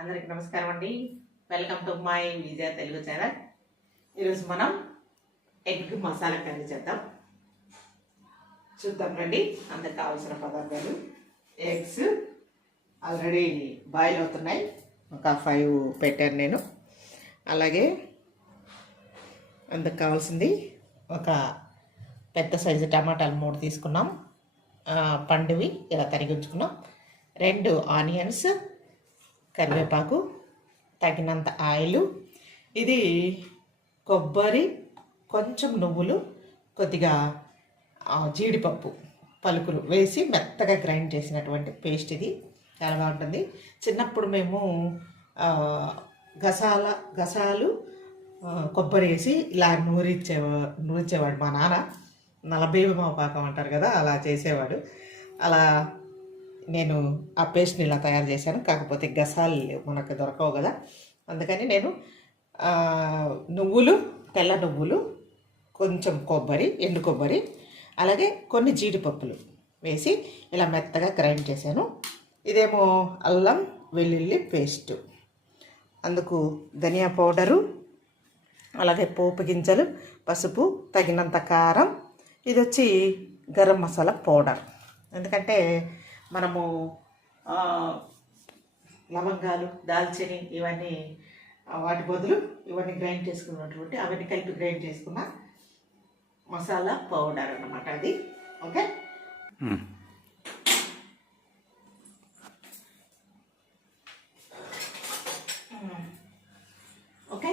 అందరికి నమస్కారం అండి. Welcome to my Vijaya Telugu channel ఈరోజు మనం ఎగ్ మసాలా కర్రీ చేద్దాం. చూద్దాం రండి. అందరికి కావాల్సిన పదార్థాలు ఎగ్స్ ఆల్రెడీ బాయిల్ అవుతున్నాయి. ఒక ఫైవ్ పెట్టాను నేను. అలాగే అందుకు కావాల్సింది ఒక పెద్ద సైజు టమాటాలు మూడు తీసుకున్నాం. పండువి ఇలా తరిగించుకున్నాం. రెండు ఆనియన్స్ కరివేపాకు తగినంత ఆయిల్ ఇది కొబ్బరి కొంచెం నువ్వులు కొద్దిగా జీడిపప్పు పలుకులు వేసి మెత్తగా గ్రైండ్ చేసినటువంటి పేస్ట్ ఇది. చాలా బాగుంటుంది. చిన్నప్పుడు మేము గసాల గసాలు కొబ్బరి వేసి ఇలా నూరిచ్చే నూరిచ్చేవాడు మా నాన్న. నలభై పాకం అంటారు కదా అలా చేసేవాడు. అలా నేను ఆ పేస్ట్ని ఇలా తయారు చేశాను. కాకపోతే గసాలు లేవు, మనకు దొరకవు కదా. అందుకని నేను నువ్వులు తెల్ల నువ్వులు కొంచెం కొబ్బరి ఎండు కొబ్బరి అలాగే కొన్ని జీడిపప్పులు వేసి ఇలా మెత్తగా గ్రైండ్ చేశాను. ఇదేమో అల్లం వెల్లుల్లి పేస్ట్. అందుకు ధనియా పౌడరు అలాగే పోపు గింజలు పసుపు తగినంత కారం. ఇది వచ్చి గరం మసాలా పౌడర్. ఎందుకంటే మనము లవంగాలు దాల్చిని ఇవన్నీ వాటి బదులు ఇవన్నీ గ్రైండ్ చేసుకున్నటువంటి అవన్నీ కలిపి గ్రైండ్ చేసుకున్న మసాలా పౌడర్ అన్నమాట అది. ఓకే? ఓకే?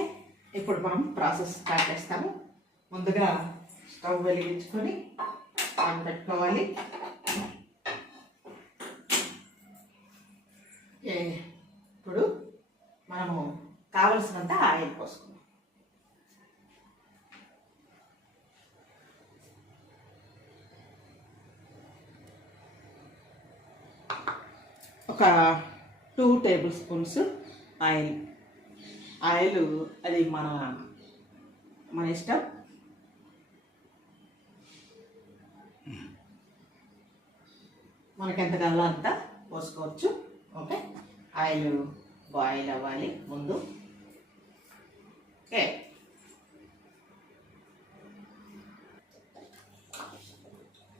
ఇప్పుడు మనం ప్రాసెస్ స్టార్ట్ చేస్తాము. ముందుగా స్టవ్ వెలిగించుకొని పాన్ పెట్టుకోవాలి ఏ, ఇప్పుడు మనము కావలసినంత ఆయిల్ పోసుకుందాం ఒక two table spoons oil. Oil అది మన మన ఇష్టం. మనకి ఎంత కావాలో అంత పోసుకోవచ్చు. ఓకే? ఆయిల్ బాయిల్ అవ్వాలి ముందు. ఓకే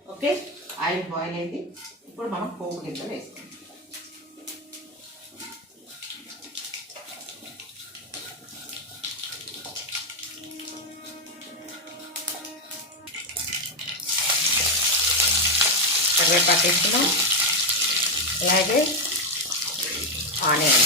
ఓకే ఆయిల్ బాయిల్ అయింది. ఇప్పుడు మనం పోపు గింజలు వేసుకుందాం. కరివేపాకు వేసుకున్నాం అలాగే ఆనియన్.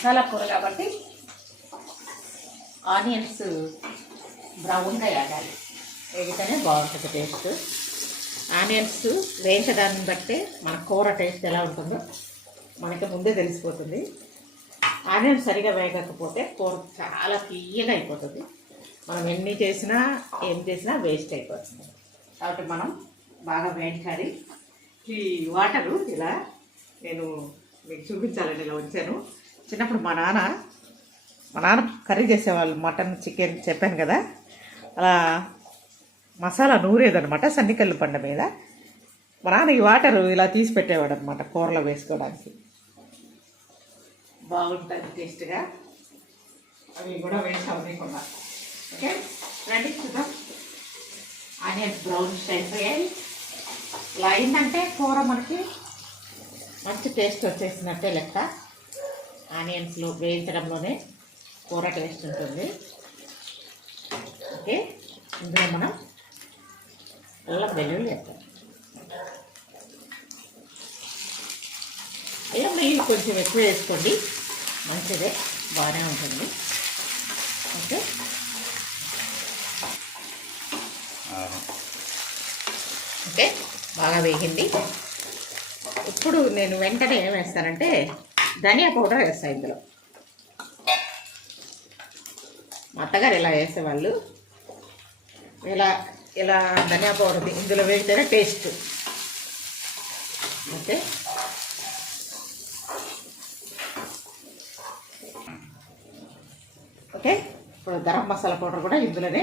మసాలా కూర కాబట్టి ఆనియన్స్ బ్రౌన్గా వేగాలి వేగితేనే బాగుంటుంది టేస్ట్. ఆనియన్స్ వేయించడాన్ని బట్టే మన కూర టేస్ట్ ఎలా ఉంటుందో మనకి ముందే తెలిసిపోతుంది. ఆనియన్స్ సరిగా వేగకపోతే కూర చాలా తీయగా అయిపోతుంది. మనం ఎన్ని చేసినా ఏం చేసినా వేస్ట్ అయిపోతుంది. కాబట్టి మనం బాగా వేయించాలి. ఈ వాటరు ఇలా నేను మీకు చూపించాలని ఇలా వచ్చాను చిన్నప్పుడు మా నాన్న మా నాన్న కర్రీ చేసేవాళ్ళు మటన్ చికెన్ చెప్పాను కదా. అలా మసాలా నూరేదనమాట సన్నికల్లు పండ మీద. మా నాన్న ఈ వాటర్ ఇలా తీసి పెట్టేవాడు అనమాట కూరలో వేసుకోవడానికి. బాగుంటుంది టేస్ట్గా. అవి కూడా వేస్ట్ అవ్వకుండా ఓకే? రండి చూద్దాం. ఆనియన్స్ బ్రౌన్ అయిపోయాయి ఇలా అయిందంటే కూర మనకి మంచి టేస్ట్ వచ్చేసినట్టే లెక్క. ఆనియన్స్లో వేయించడంలోనే కూర టేస్ట్ ఉంటుంది. ఓకే? ఇందులో మనం అల్లం వెల్లుల్లి వేస్తాం. అల్లం వెల్లుల్లి కొంచెం ఎక్కువ వేసుకోండి. మంచిదే బాగానే ఉంటుంది. ఓకే? ఓకే? బాగా వేగింది. ఇప్పుడు నేను వెంటనే ఏం వేస్తానంటే ధనియా పౌడర్ వేస్తాను ఇందులో. మా అత్తగారు ఇలా వేసేవాళ్ళు. ఇలా ఇలా ధనియా పౌడర్ ఇందులో వేస్తేనే టేస్ట్. ఓకే? ఓకే? ఇప్పుడు గరం మసాలా పౌడర్ కూడా ఇందులోనే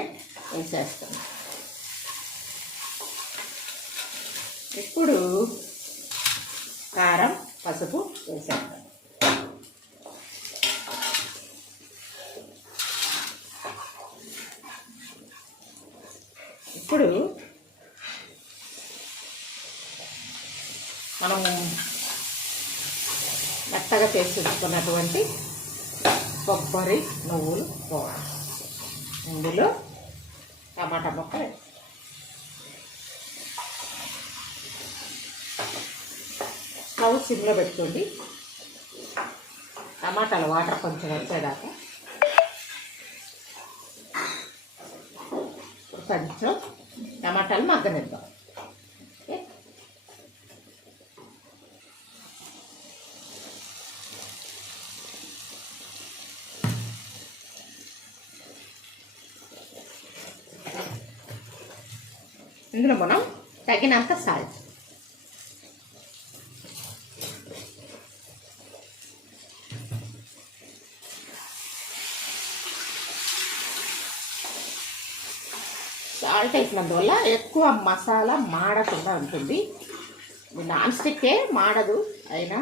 వేసేస్తాను ఇప్పుడు కారం పసుపు వేసేస్తాను ఇప్పుడు మనం మెత్తగా చేసి ఉంచుకున్నటువంటి కొబ్బరి నువ్వులు పోవాలి. ఇందులో టమాటా ముక్కలు స్టవ్ సిమ్లో పెట్టుకోండి. టమాటాలు వాటర్ కొంచెం వచ్చేదాకా కొంచెం టమాటాలు మగ్గనిద్దాం. ఇందులో మనం తగినంత సాల్ట్ సాల్ట్ వేసినందువల్ల ఎక్కువ మసాలా మాడకుండా ఉంటుంది. నాన్ స్టిక్కే మాడదు అయినా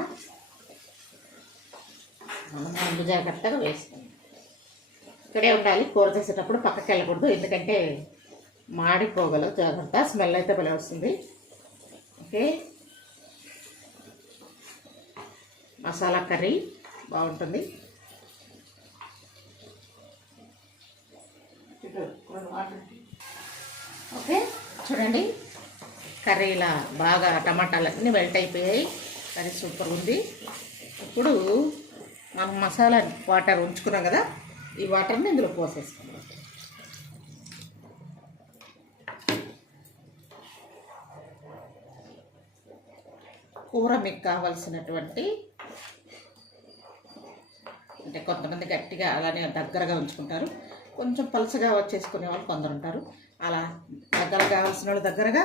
మనం ముందు జాగ్రత్తగా వేస్తాం ఇక్కడే ఉండాలి కూర చేసేటప్పుడు పక్కకి వెళ్ళకూడదు ఎందుకంటే మాడిపోగలవు జాగ్రత్త స్మెల్ అయితే భలే వస్తుంది. ఓకే? మసాలా కర్రీ బాగుంటుంది. ఓకే చూడండి. కర్రీ ఇలా బాగా టమాటాలు అన్నీ మెల్ట్ అయిపోయాయి. కర్రీ సూపర్ ఉంది. ఇప్పుడు మనం మసాలా వాటర్ ఉంచుకున్నాం కదా ఈ వాటర్ని ఇందులో పోసేసుకున్నాం కూర మీకు కావాల్సినటువంటి అంటే కొంతమంది గట్టిగా అలానే దగ్గరగా ఉంచుకుంటారు. కొంచెం పలుసగా వచ్చేసుకునే వాళ్ళు కొందరు ఉంటారు. అలా దగ్గర కావాల్సిన వాళ్ళు దగ్గరగా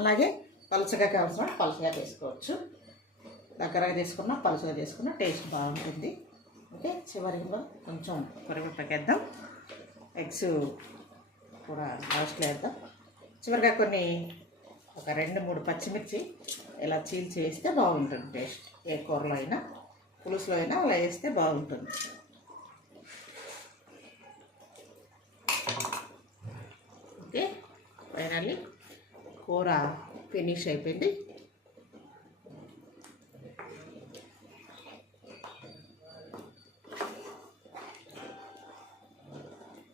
అలాగే పలుచగా కావాల్సిన వాళ్ళు పలుచగా చేసుకోవచ్చు. దగ్గరగా చేసుకున్నా పలుచగా చేసుకున్నా టేస్ట్ బాగుంటుంది. ఓకే చివరిలో కొంచెం కరివేపాకు వేద్దాం ఎగ్స్ కూడా లాస్ట్లో వేద్దాం. చివరిగా కొన్ని ఒక రెండు మూడు పచ్చిమిర్చి ఇలా చీల్చి వేస్తే బాగుంటుంది టేస్ట్. ఏ కూరలో అయినా పులుసులో అయినా అలా వేస్తే బాగుంటుంది ఓకే ఫైనల్లీ కూర ఫినిష్ అయిపోయింది.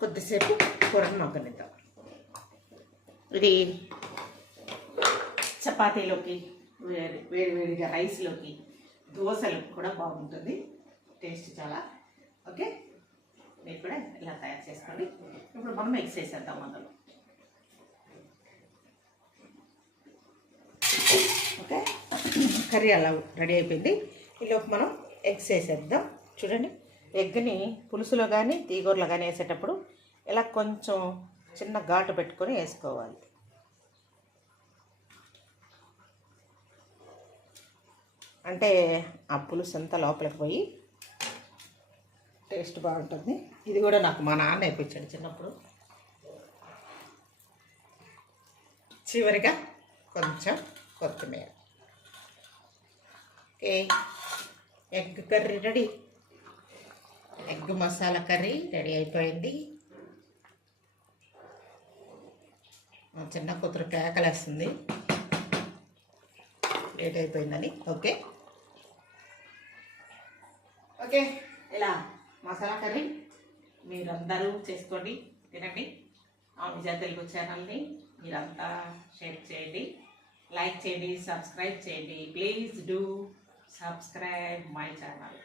కొద్దిసేపు కూరను మగ్గనిద్దాం. ఇది చపాతీలోకి వేడి వేడి వేడిగా రైస్లోకి దోశలకు కూడా బాగుంటుంది. టేస్ట్ చాలా. ఓకే? మీరు కూడా ఇలా తయారు చేసుకోండి ఇప్పుడు మనం ఎగ్స్ వేసేద్దాం అందులో. ఓకే కర్రీ అలా రెడీ అయిపోయింది. ఈలోపు మనం ఎగ్స్ వేసేద్దాం. చూడండి ఎగ్ని పులుసులో కానీ తీగూరలో కానీ వేసేటప్పుడు ఇలా కొంచెం చిన్న ఘాటు పెట్టుకొని వేసుకోవాలి. అంటే ఆ పులుసు అంతా లోపలికి పోయి టేస్ట్ బాగుంటుంది. ఇది కూడా నాకు మా నాన్న నేర్పించాడు చిన్నప్పుడు. చివరిగా కొంచెం కొత్తిమీర. Okay. Egg curry ready? Egg masala curry ready అయిపోయింది. మా చిన్న కూతురు కేకలేస్తుంది. లేట్ అయిపోయిందని. ఓకే. ఓకే. ఇలా మసాలా కర్రీ మీరందరూ చేసుకోండి తినండి. ఆ విజయ తెలుగు ఛానల్ని మీరంతా షేర్ చేయండి. లైక్ చేయండి సబ్స్క్రైబ్ చేయండి. Please do subscribe my channel.